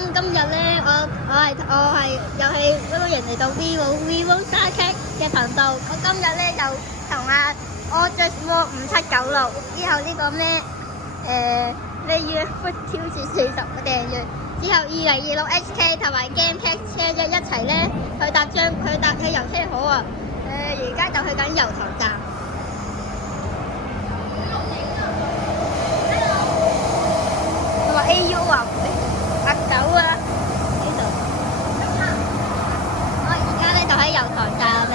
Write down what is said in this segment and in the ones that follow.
今日咧，我係又係一個人嚟到 vivo StarTech 嘅頻道。我今日咧就同阿 Ojmo 5796之後呢個咩UFO 挑戰40個訂閱，之後2026 HK 同埋 GameTech 車一齊咧去搭汽油車河啊！而家就去緊油塘站。佢話 AU 啊，阿九啊呢度。我而家咧就喺油塘站咧，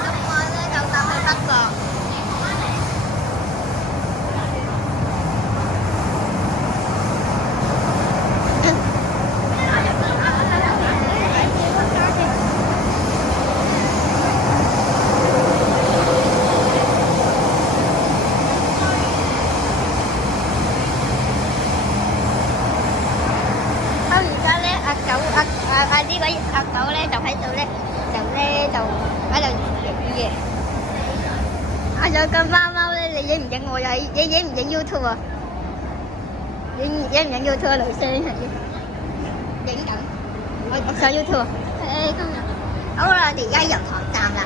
咁我咧就搭去北角。呢位阿狗咧就喺度咧，就喺度影嘢。啊，仲有個貓貓咧，你影唔影我？你影唔影 YouTube 啊？影唔影 YouTube 啊？女聲係影緊。我上 YouTube 啊。今日好啦，我哋而家油塘站啦。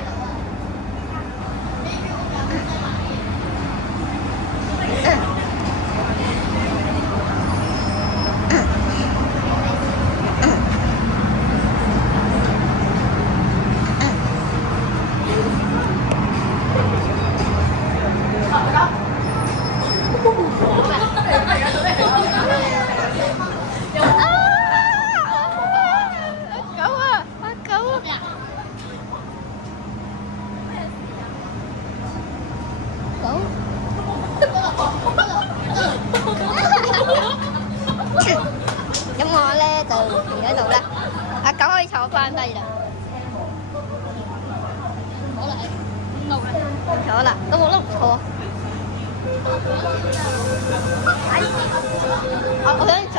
咁我咧就停喺度啦，阿狗可以坐翻低啦。坐啦，都冇碌坐。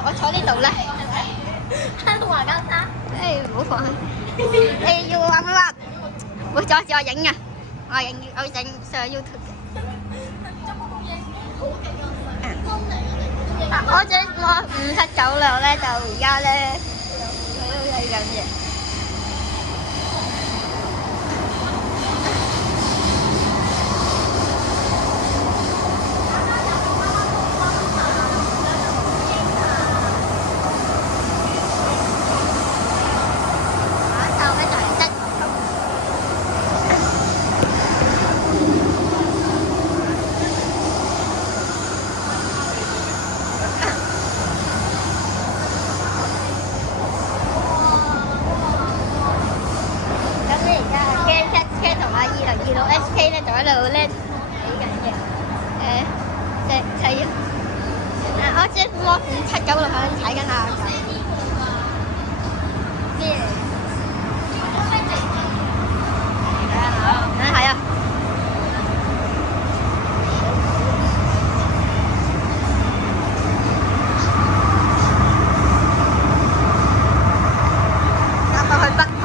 我坐呢度啦。喺華家山。唔好放。要話乜話？唔好阻住我影啊！我影上 YouTube 嘅。我隻5796咧就而家咧喺度睇緊嘢。2026 HK 咧就喺度咧睇緊嘅，砌我隻Ojmo 5796喺度踩緊啊！咩？係啊！搭到去北塘。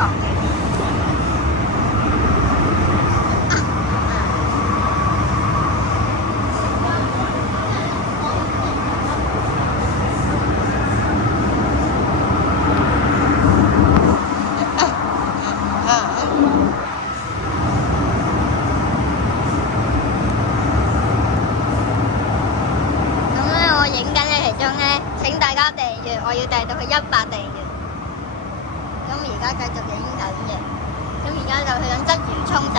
請大家訂閱，我要訂到去100訂閱。咁而家繼續影緊嘅，咁而家就去緊鰂魚涌站。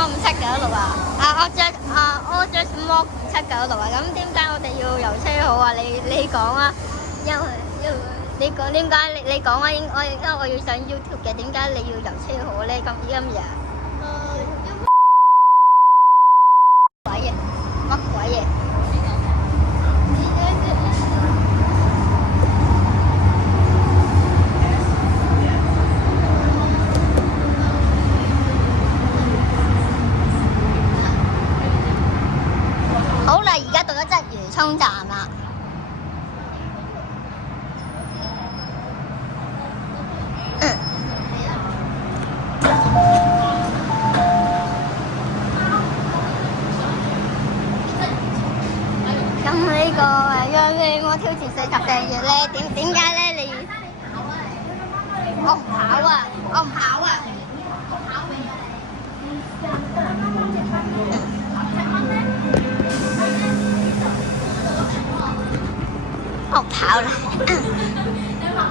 796啊？August Mock 796啊？咁點解我哋要遊車河啊？你講啊，因為你講點解你講啊？因為我要上 YouTube 嘅，點解你要遊車河咧？今日鬼嘢，乜鬼嘢？好啦，而家到咗鰂魚涌站啦。咁呢個央視魔挑戰40訂閱咧，點解咧？我唔跑啊！我跑啦！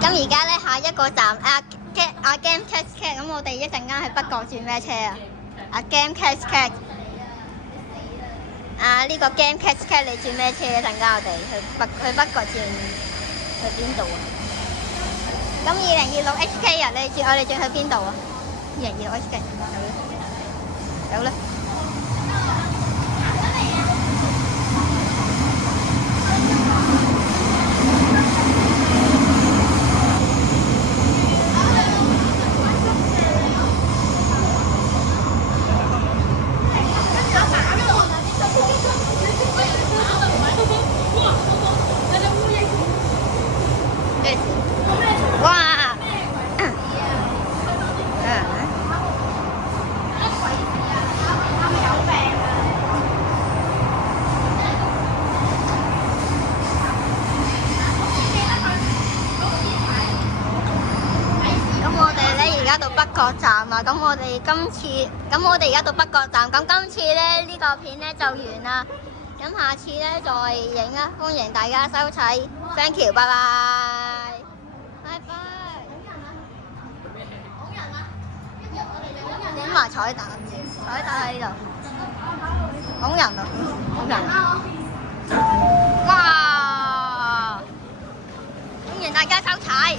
咁而家咧，下一個站Game Cascade， 咁我哋一陣間去北角轉咩車啊？Game Cascade， 呢個 Game Cascade 你轉咩車？一陣間我哋去北角轉去邊度啊？咁2026 HK 啊，我哋轉去邊度啊？2026 HK， 走啦！而家到北角站啦，咁我哋而家到北角站，咁今次咧呢個片咧就完啦，咁下次咧再影啊，歡迎大家收睇 ，thank you， 拜拜，拜拜。點埋彩蛋喺呢度，拱人啊，拱人，哇！歡迎大家收睇。